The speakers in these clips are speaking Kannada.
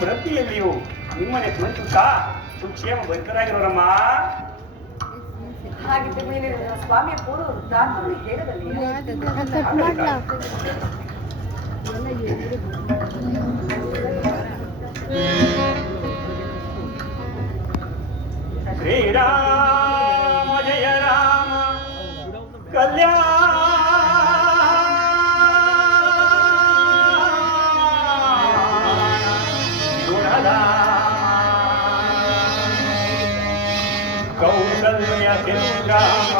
ಭ್ರತಿಯಲ್ಲಿಯೂ ನಿಮ್ಮನೆ ಸ್ಮರಿಸುತ್ತಾ ಸುಕ್ಷೇಮ ಬದುಕರಾಗಿರೋರಮ್ಮ. ಹಾಗಿದ್ದ ಮೇಲೆ ಸ್ವಾಮಿಯ ಪೂರ್ವ ವೃತ್ತಾಂತವನ್ನು ಹೇಳದಲ್ಲಿ ಶ್ರೀರಾಮ ಜಯ ರಾಮ ಕಲ್ಯಾಣ ಕೌಸಲ್ಯ ರಾಮ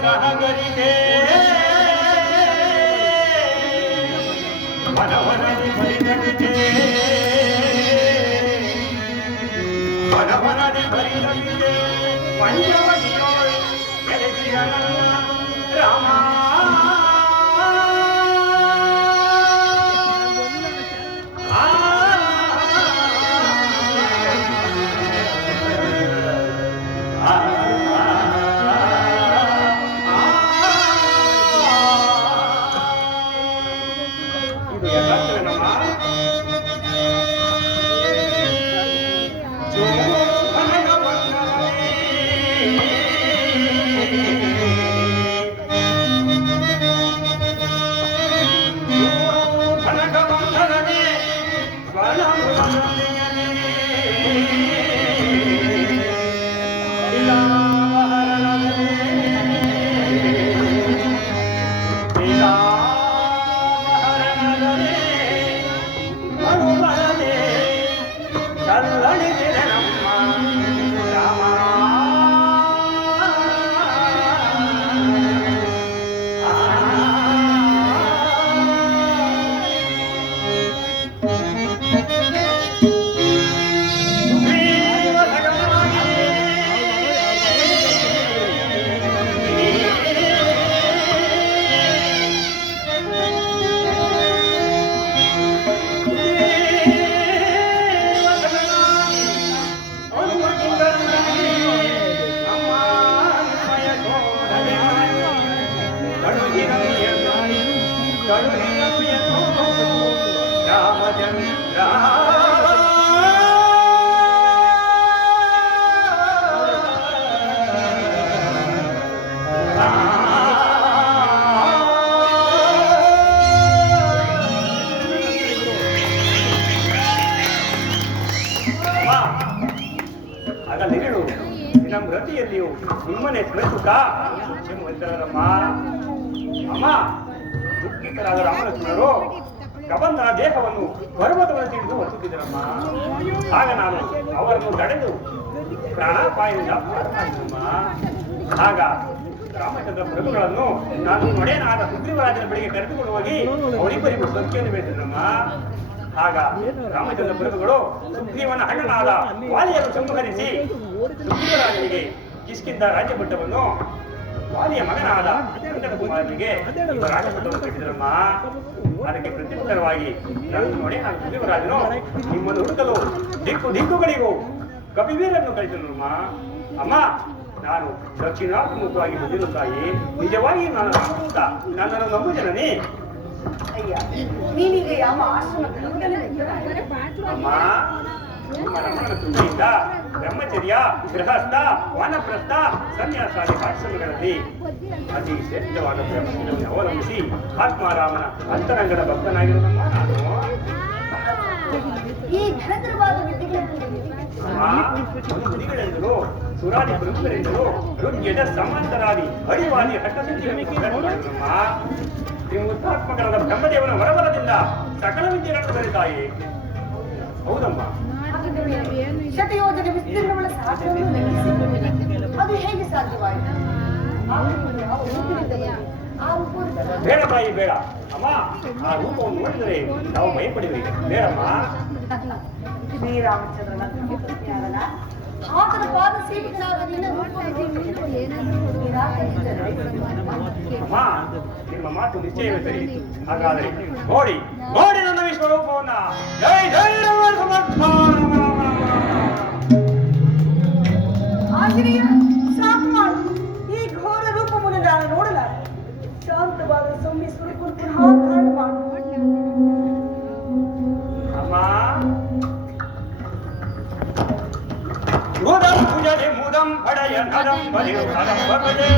ಸಹಗರಿಕೆ ಮನವನದಿ ಬರಿದನಿಗೆ ಮನವನದಿ ಬರಿದನಿಗೆ ಪಂಚವಟಿಯೋಳು ಎಲೆಸಿರನ ರಾಮ ಅಗಲಿಗಳು ನಮ್ಮ ರತಿಯಲ್ಲಿಯೂ ನಿಮ್ಮನೆ ಸ್ಮರಿಸುತ್ತಾ ಕ್ಷೇಮವಂತರಮ್ಮ ಅಮ್ಮ ದುಃಖಿತರಾದ ರಾಮಲಕ್ಷ್ಮಣರು ಕಬಂಧನ ದೇಹವನ್ನು ಪರ್ವತವನ್ನು ತಿಳಿದು ಹೊತ್ತಿದ್ದರಮ್ಮ ಆಗ ನಾನು ಅವರನ್ನು ತಡೆದು ಪ್ರಾಣಾಪಾಯದಿಂದ ಪಾರಾಯಿಸಮ್ಮ ಆಗ ರಾಮಚಂದ್ರ ಪ್ರಭುಗಳನ್ನು ನಾನು ಒಡೆಯನಾದ ಸುಗ್ರೀವರಾಜನ ಬಳಿಗೆ ಕರೆದುಕೊಂಡು ಹೋಗಿ ಅವರಿಬ್ಬರಿಗೂ ಸತ್ಯವನ್ನು ಬೇಡಿದ್ರಮ್ಮ ಆಗ ರಾಮಚಂದ್ರ ಪ್ರಭುಗಳು ಸುಗ್ರೀವನ ಅಣ್ಣನಾದ ವಾಲಿಯನ್ನು ಸಂಹರಿಸಿ ಸುಗ್ರೀವರಾಜನಿಗೆ ಕಿಷ್ಕಿಂದ ರಾಜ್ಯಪಟ್ಟವನ್ನು ವಾಲಿಯ ಮಗನಾದ ಕನ್ನಡ ಕುಮಾರನಿಗೆ ರಾಜಪಟ್ಟವನ್ನು ಕಟ್ಟಿದ್ರಮ್ಮ ಅದಕ್ಕೆ ಪ್ರತ್ಯುತ್ತರವಾಗಿ ನಾನು ನೋಡಿ ನಾನು ಸುಗ್ರೀವರಾಜನು ನಿಮ್ಮನ್ನು ಹುಡುಕಲು ದಿಕ್ಕುಗಳಿಗೂ ಕಪಿವೀರನ್ನು ಕಳಿಸಿದ್ರಮ್ಮ ಅಮ್ಮ ನಾನು ದಕ್ಷಿಣಾಭಿಮುಖವಾಗಿ ಬಂದಿರುವ ತಾಯಿ ನಿಜವಾಗಿ ನಾನು ರಾಮದೂತ ನನ್ನನ್ನು ನಂಬು ಜನನಿ ಅಯ್ಯ ನೀನೀಗ ಯಾವ ಆಶ್ರಮಕ್ಕೆ ಅಮ್ಮ ನಿಮ್ಮ ರಮಣನ ಕೃಪೆಯಿಂದ ಬ್ರಹ್ಮಚರ್ಯ ಗೃಹಸ್ಥ ವಾನಪ್ರಸ್ಥ ಸನ್ಯಾಸಾದಿ ಆಶ್ರಮಗಳಲ್ಲಿ ಅತಿ ಶ್ರೇಷ್ಠವಾದ ಬ್ರಹ್ಮಚರ್ಯವನ್ನು ಅವಲಂಬಿಸಿ ಆತ್ಮಾರಾಮನ ಅಂತರಂಗದ ಭಕ್ತನಾಗಿರುವುದಮ್ಮ ನಾನು ಈ ಘನತರವಾದ ವಿದ್ಯೆಗಳನ್ನು ಮುನಿಗಳೆಂದರು ಸುರಾದಿ ಪ್ರಮುಖರೆಂದರು ಋಗ್ಯಜ ಸಮಾಂತರಾದಿ ಅಡಿವಾದಿ ಹಠಸಿದ್ಧಿಗಳಮ್ಮ ನೀವು ಹುತಾತ್ಮಕರಾದ ಬ್ರಹ್ಮದೇವನ ವರಬಲದಿಂದ ಸಕಲ ವಿದ್ಯೆಗಳನ್ನು ದೊರೆತಾಯಿ ಹೌದಮ್ಮ ಶತಯೋಜನೆ ವಿಸ್ತೀರ್ಣಗಳ ಸಾಧನೆಯನ್ನು ಲೆಕ್ಕಿಸಿ ಅದು ಹೇಗೆ ಸಾಧ್ಯವಾಯಿತು ಬೇಡ ತಾಯಿ ಬೇಡ ಅಮ್ಮ ಆ ರೂಪವನ್ನು ನೋಡಿದರೆ ನಾವು ಭಯಪಡಿದ್ರಿ ಬೇಡಮ್ಮ ಶ್ರೀರಾಮಚಂದ್ರನ ಪತ್ನಿಯಾಗಲ್ಲ ಆತನ ಪಾದ ಸೇವಿಕನಾದ ನಿನ್ನ ಅಮ್ಮ ನಿಮ್ಮ ಮಾತು ನಿಶ್ಚಯವೇ ಸರಿ ಹಾಗಾದರೆ ನೋಡಿ ನೋಡಿ ನನ್ನ ವಿಶ್ವರೂಪವನ್ನ ಜೈ ಜೈ ರಾಮ ಸಮರ್ಥ ಆಂಜನೇಯ ಸಾಕು ಮಾಡು ಈ ಘೋರ ರೂಪವನ್ನು ನಾನು ನೋಡಲಾರೆ ಶಾಂತವಾದ ಸೌಮ್ಯ ಸ್ವರೂಪವನ್ನು ಪುನಃ ಧಾರಣ ಮಾಡು ಅಮ್ಮ ಮುದಂ ಭುಜನೆ ಮುದಂ ಪಡೆಯ ನದಂ ಬಲಿಯು ನದಂ ಬಗದೆ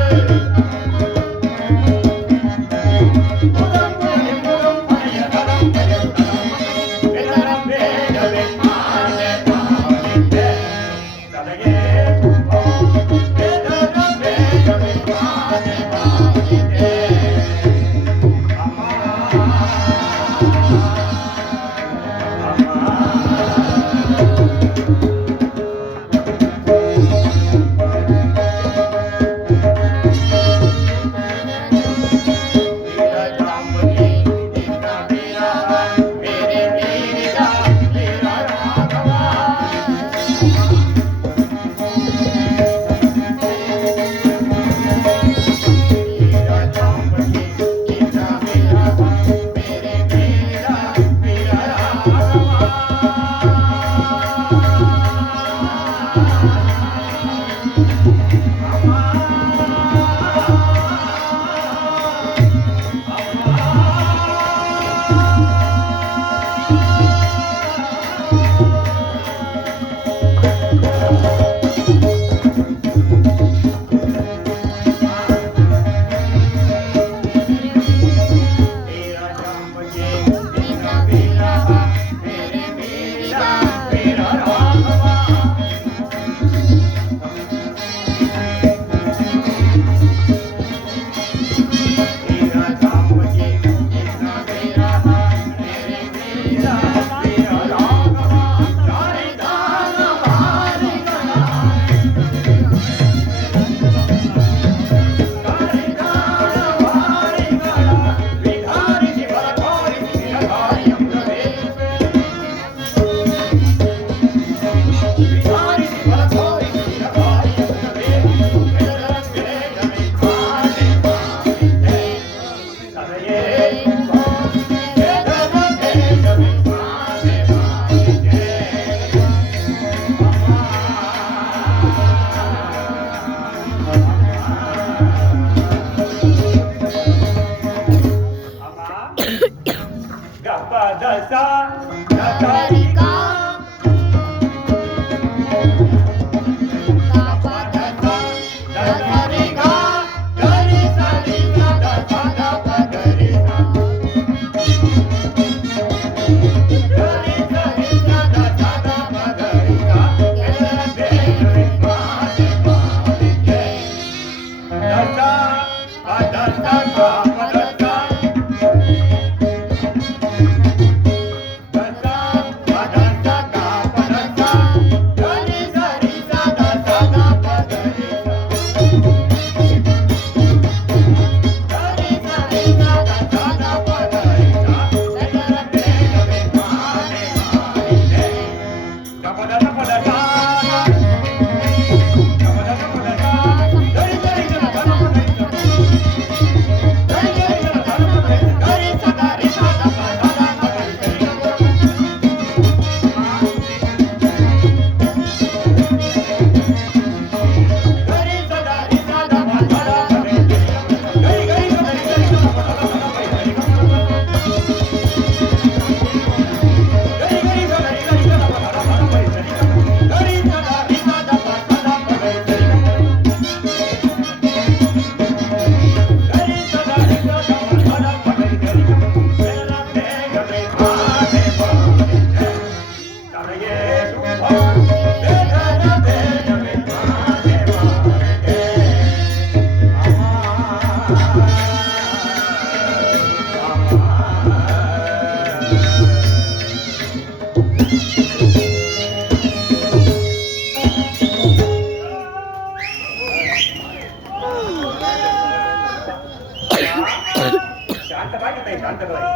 ಶಾಂತವಾಗಿ ತಾಯಿ ಶಾಂತವಾಗಿ.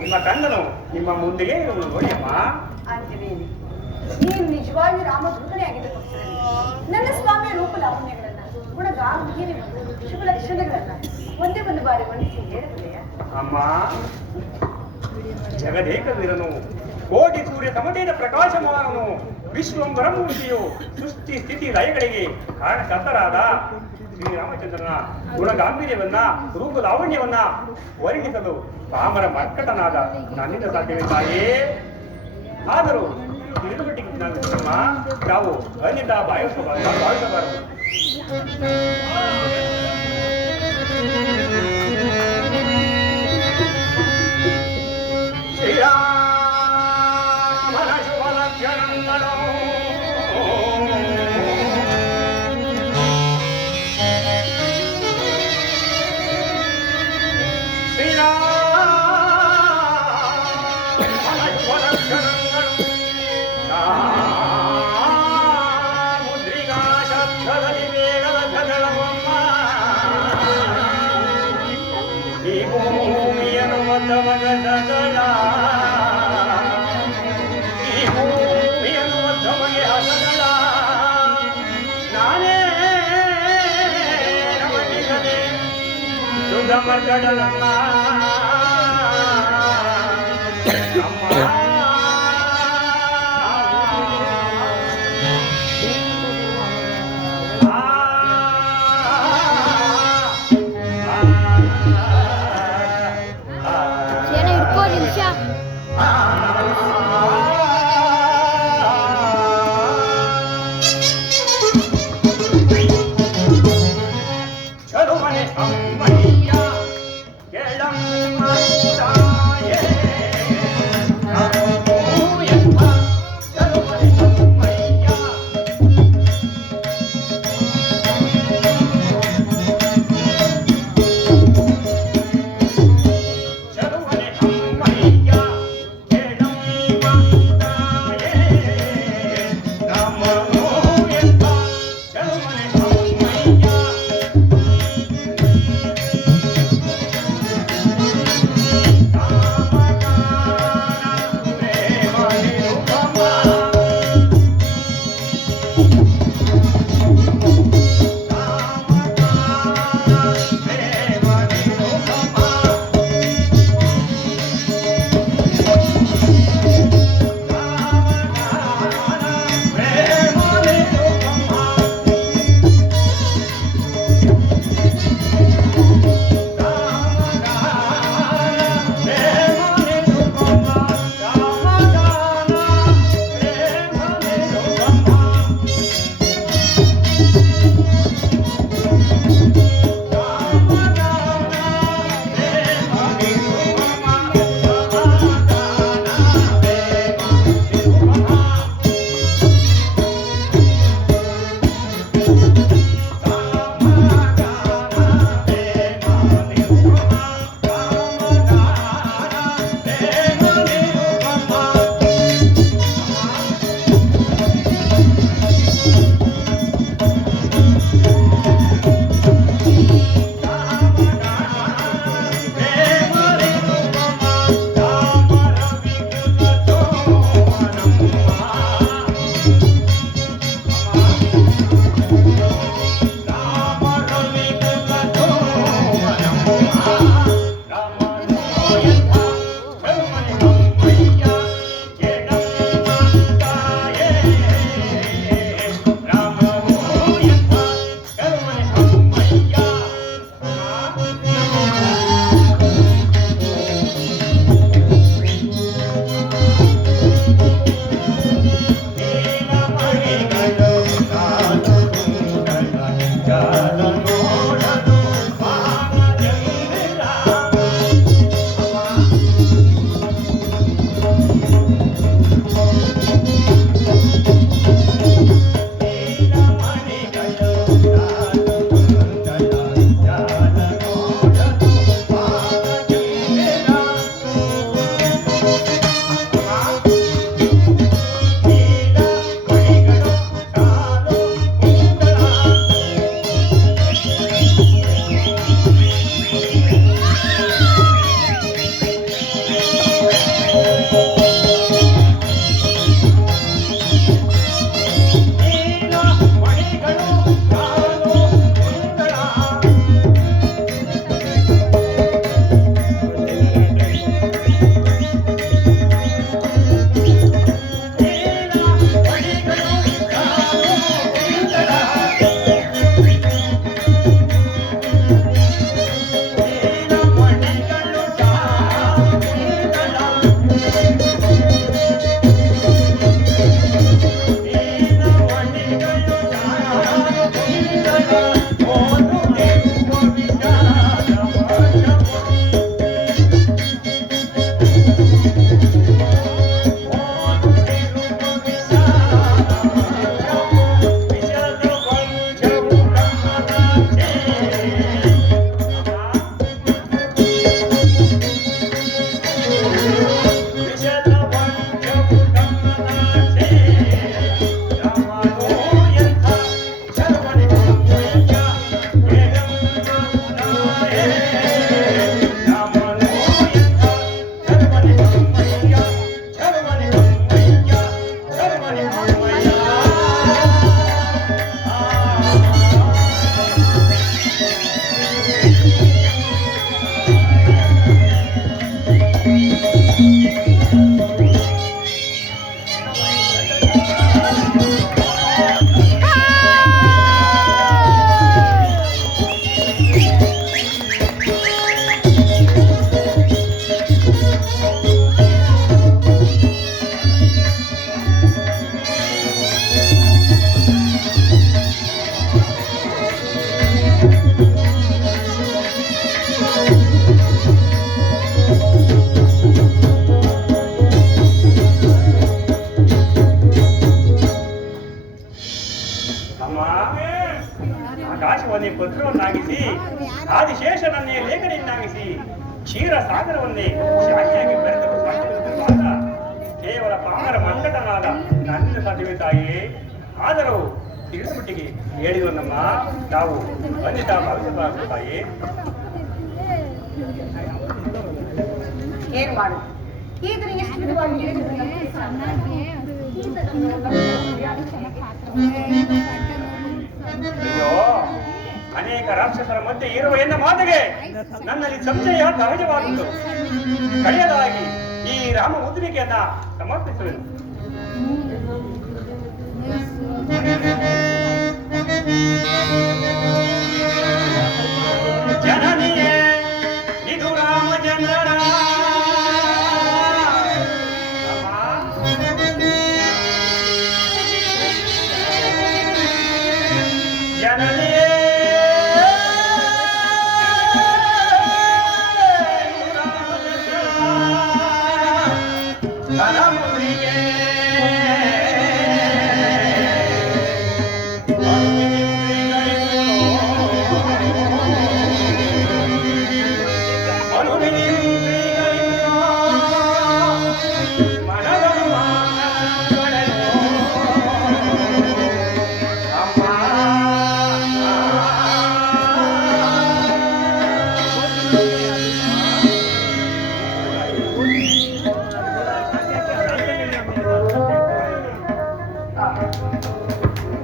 ನಿಮ್ಮ ಗಂಡನು ನಿಮ್ಮ ಮುಂದೆಯೇ ಇರುವುದು ನೋಡಿಯಮ್ಮ. ಆಂಜನೇಯನೇ, ನೀನು ನಿಜವಾಗಿ ರಾಮದೂತನೇ ಆಗಿದ್ದಕ್ಕೋಸ್ಕರವೇ ನನ್ನ ಸ್ವಾಮಿಯ ರೂಪ ಲಾವಣ್ಯಗಳನ್ನ ಗುಣಗಾಂಭೀರ್ಯ ಶುಭ ಲಕ್ಷಣಗಳನ್ನ ಒಂದೇ ಒಂದು ಬಾರಿ ವರ್ಣಿಸಿ ಹೇಳಬಲ್ಲೆಯ? ಅಮ್ಮ, ಜಗದೇಕ ವೀರನು, ಕೋಟಿ ಸೂರ್ಯ ಸಮತೇನ ಪ್ರಕಾಶಮಾನನು, ವಿಶ್ವಂಬರ ಮೂರ್ತಿಯು, ಸೃಷ್ಟಿ ಸ್ಥಿತಿ ಲಯಗಳಿಗೆ ಕಾರಣಕರ್ತರಾದ ಶ್ರೀರಾಮಚಂದ್ರನ ಗುಣಗಾಂಭೀರ್ಯವನ್ನ ರೂಪ ಲಾವಣ್ಯವನ್ನ ವರ್ಣಿಸಲು ಪಾಮರ ಮರ್ಕಟನಾದ ನನ್ನಿಂದ ಸಾಧ್ಯವೇ ತಾಯೇ? ಆದರೂ ತಿಳಿದುಬಿಟ್ಟಿಗೆ ನಾವು ಅನ್ಯತಾ ಭಾವಿಸಬಾರದು. ಶ್ರೀರಾಮನ ಶುಭ ಲಕ್ಷಣಗಳು ಮರ್ಗಡಲಮ್ಮ Oh ಪುರಾಣವನ್ನೇ ಪತ್ರವನ್ನಾಗಿಸಿ ಆದಿಶೇಷನನ್ನೇ ಲೇಖನಿಯನ್ನಾಗಿಸಿ ಕ್ಷೀರ ಸಾಗರವನ್ನೇ ಶಾಖೆಯಾಗಿ ಬೆರೆತು ಸಾಕಿರುವಾಗ ಕೇವಲ ಪಾಮರ ಮಂಕಟನಾದ ನನ್ನಿಂದ ಸಾಧ್ಯವೇ ತಾಯಿಯೇ. ಆದರೂ ತಿಳಿಸುಮಟ್ಟಿಗೆ ಹೇಳಿದವನ್ನಮ್ಮ ನಾವು ಖಂಡಿತ ಭಾವಿಸಬಾರದು ತಾಯಿ. ಏನ್ ಮಾಡು ಈಗ ಎಷ್ಟು ವಿಧವಾಗಿ ಹೇಳಿದ್ರು ಅಯ್ಯೋ, ಅನೇಕ ರಾಕ್ಷಸರ ಮಧ್ಯೆ ಇರುವ ಎನ್ನ ಮಾತಿಗೆ ನನ್ನಲ್ಲಿ ಸಂಶಯ ಸಹಜವಾದದ್ದು. ಕಡೆಯದಾಗಿ ಈ ರಾಮ ಮುದ್ರಿಕೆಯನ್ನ ಸಮರ್ಪಿಸುವೆನು. ಜನನಿಯೇ ಇದು ರಾಮಚಂದ್ರನ ಜನನಿಯೇ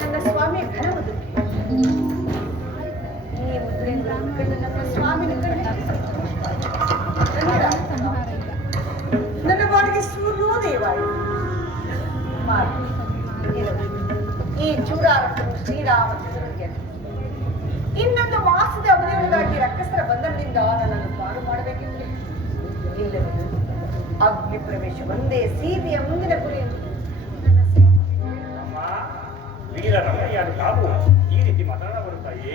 ನನ್ನ ಸ್ವಾಮಿ ಘನ ಮುದುಕಿ ಈ ಮುದ್ರೆಯಿಂದ ನನ್ನ ಸ್ವಾಮಿನ ನನ್ನ ಬಾಳಿಗೆ ಸೂರ್ಯೋದಯವಾಯಿತು. ಈ ಚೂಡಾರಕ್ಕನ್ನು ಶ್ರೀರಾಮಚಂದ್ರನಿಗೆ ಇನ್ನೊಂದು ಮಾಸದ ಅವಧಿಯೊಳಗಾಗಿ ರಕ್ಕಸರ ಬಂಧನದಿಂದ ನನ್ನನ್ನು ಪಾರು ಮಾಡಬೇಕೆಂದು ಇಲ್ಲವೇ ಅಗ್ನಿ ಪ್ರವೇಶ ಒಂದೇ ಸೀತೆಯ ಮುಂದಿನ ಗುರಿ ವೀರ ರಮಣಿಯಾದ ತಾವು ಈ ರೀತಿ ಮಾತನಾಡಬರುತ್ತಾಯೇ?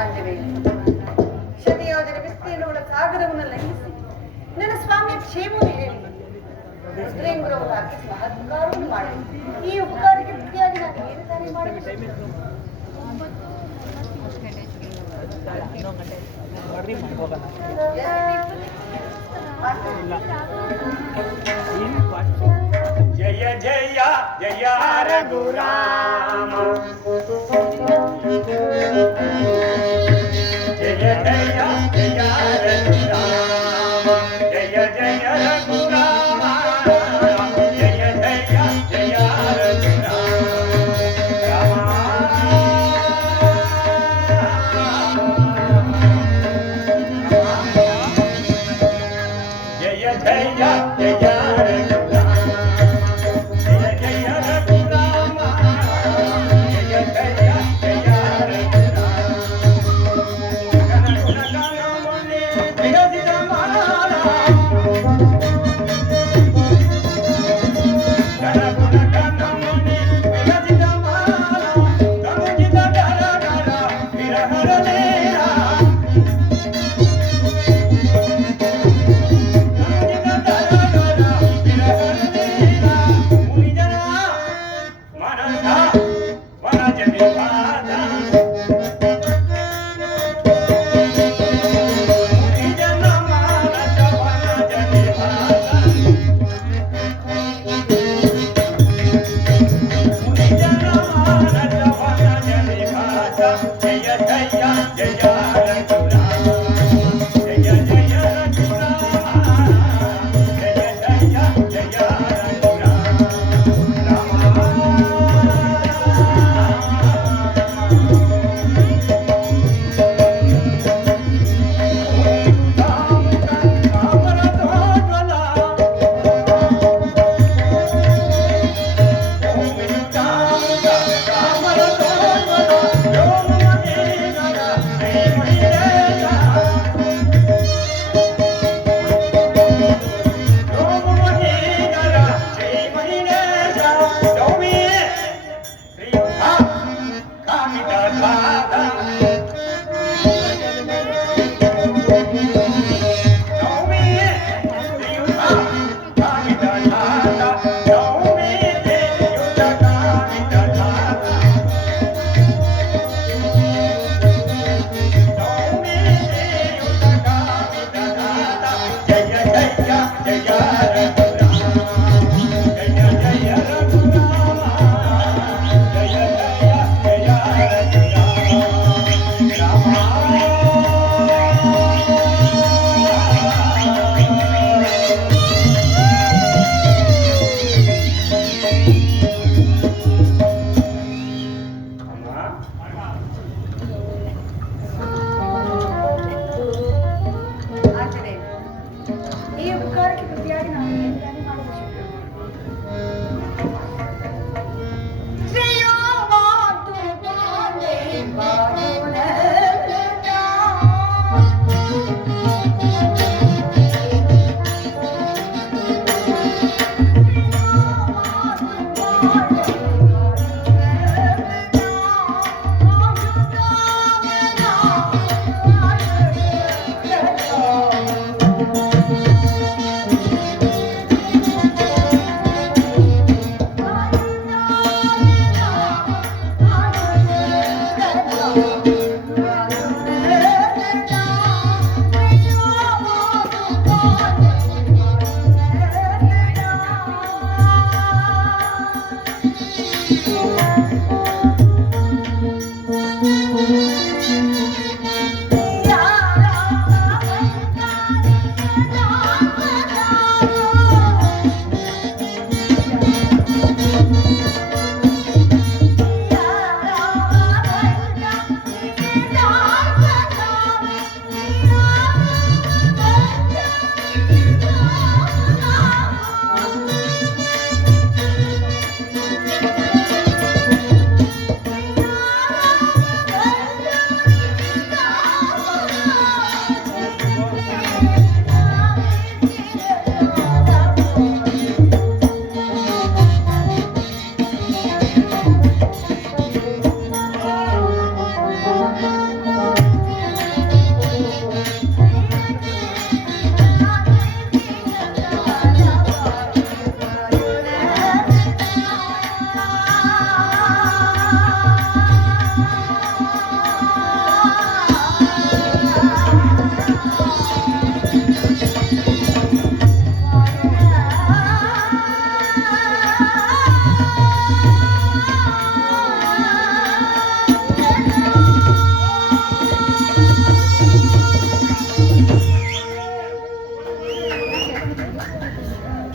ಅಲ್ಲವೇ ಶತಯೋಜನ ವಿಸ್ತೀರ್ಣಗಳ ಸಾಗರವನ್ನು ಲಂಘಿಸಿ ನನ್ನ ಸ್ವಾಮಿಯ ಕ್ಷೇಮವನ್ನು ಹೇಳಿ ಮುದ್ರೇಂದ್ರವರ ಮಹತ್ಕಾರವನ್ನು ಮಾಡಿ ಈ ಉಪಕಾರಕ್ಕೆ ಪ್ರತಿಯಾಗಿ ನಾನು ಏನು ಕಾರ್ಯ ಮಾಡಬೇಕು? ಜಯ ಜಯ ಜಯ ರಘುರಾಮ ಜಯ ಜಯ ಜಯ ರಘುರಾಮ ಜಯ ಜಯ ರಘುರಾಮ ಜಯ ಜಯ ಜಯ जय जय जय ಆಂಜನೇಯ, ಈ ಉಪಕಾರಕ್ಕೆ ಪ್ರತಿಯಾಗಿ ನಾನು ಏನಾದರೂ ಮಾಡುವ ಶಕ್ತಿ ಶ್ರೇಯೋ ಮಾತು ಬಾಳೆ ಬಾಳುನ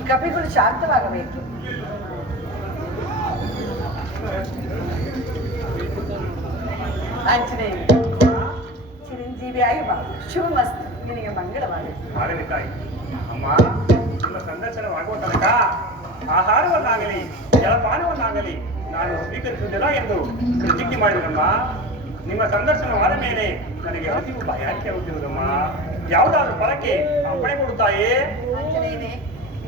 ಕಪಿಗಳು ಶಾಂತವಾಗಬೇಕು. ಆಂಜನೇಯ, ಚಿರಂಜೀವಿಯಾಗಿ ಬಾ. ಶುಭಮಸ್ತು, ನಿನಗೆ ಮಂಗಳವಾಗಲಿ. ಆಗಲಿ ತಾಯಿ. ಅಮ್ಮ, ನಿಮ್ಮ ಸಂದರ್ಶನವಾಗುವ ತನಕ ಆಹಾರವನ್ನಾಗಲಿ ಜಲಪಾನವನ್ನಾಗಲಿ ನಾನು ಸ್ವೀಕರಿಸುವುದಿಲ್ಲ ಎಂದು ಪ್ರತಿಜ್ಞೆ ಮಾಡಿದನಮ್ಮ. ನಿಮ್ಮ ಸಂದರ್ಶನವಾದ ಮೇಲೆ ನನಗೆ ಹಸಿವು ಬಾಯಾರಿಕೆ ಆಗುತ್ತಿರುವುದಮ್ಮ. ಯಾವುದಾದ್ರೂ ಫಲಕ್ಕೆ ಅಪ್ಪಣೆ ಕೊಡುತ್ತಾಯೇ? ಆಂಜನೇಯನೇ,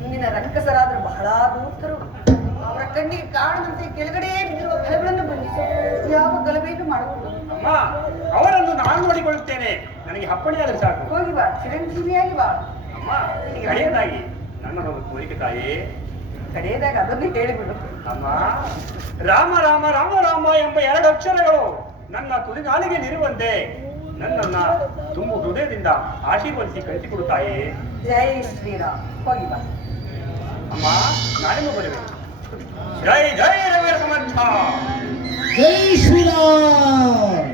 ಇಂದಿನ ರಕ್ಕಸರಾದರೂ ಬಹಳ ದೂರ್ತರು. ಅವರ ಕಣ್ಣಿಗೆ ಕಾಣದಂತೆ ಕೆಳಗಡೆ ಬಿದ್ದಿರುವ ಫಲಗಳನ್ನು ಬಂಧಿಸು. ಯಾವ ಗಲಭೆಯನ್ನು ಮಾಡಬಹುದು. ಅಮ್ಮ, ಅವರನ್ನು ನಾನು ನೋಡಿಕೊಳ್ಳುತ್ತೇನೆ. ನನಗೆ ಅಪ್ಪಣೆ ಆದರೆ ಸಾಕು. ಹೋಗಿ ಬಾ, ಚಿರಂಜೀವಿಯಾಗಿ ಬಾ. ಅಮ್ಮ, ಕಡೆಯದಾಗಿ ನನ್ನದೊಂದು ಕೋರಿಕೆ ತಾಯೇ. ಕಡೆಯದಾಗ ಅದನ್ನು ಹೇಳಿಬಿಡು. ಅಮ್ಮ, ರಾಮ ರಾಮ ರಾಮ ರಾಮ ಎಂಬ 2 ಅಕ್ಷರಗಳು ನನ್ನ ತುದಿಗಾಲಿಗೆ ನಿರುವಂತೆ ನನ್ನನ್ನ ತುಂಬು ಹೃದಯದಿಂದ ಆಶೀರ್ವದಿಸಿ ಕಳಿಸಿಕೊಡುತ್ತಾಯೇ. ಜೈ ಶ್ರೀರಾಮ್. ಹೋಗಿ ಬಾ. ಅಮ್ಮ, ನಾಳೆನೂ ಬರುವೆ. ಜೈ ಜೈ ರವಿ ಸಮರ್ಥ. ಜೈ ಶ್ರೀರಾಮ್.